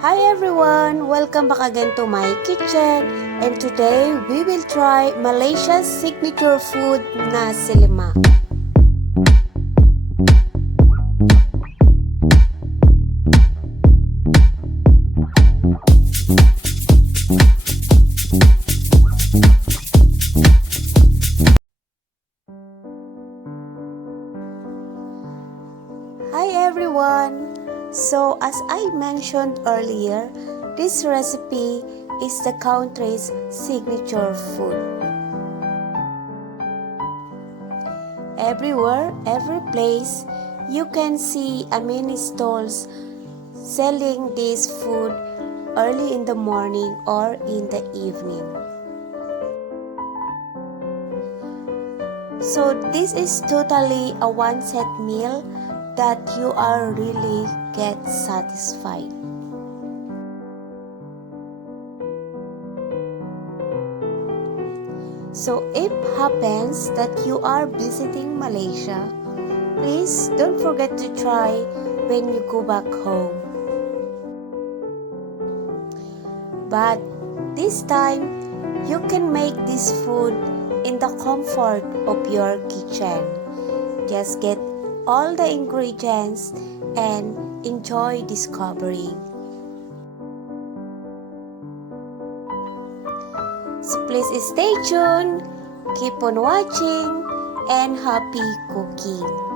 Hi everyone! Welcome back again to my kitchen, and today we will try Malaysia's signature food, nasi lemak. Hi everyone! So as I mentioned earlier, this recipe is the country's signature food. Everywhere, every place, you can see many stalls selling this food early in the morning or in the evening. So this is totally a one-set meal that you are really get satisfied. So if happens that you are visiting Malaysia, please don't forget to try when you go back home. But this time, you can make this food in the comfort of your kitchen. Just get all the ingredients and enjoy discovering. So please stay tuned, keep on watching, and happy cooking.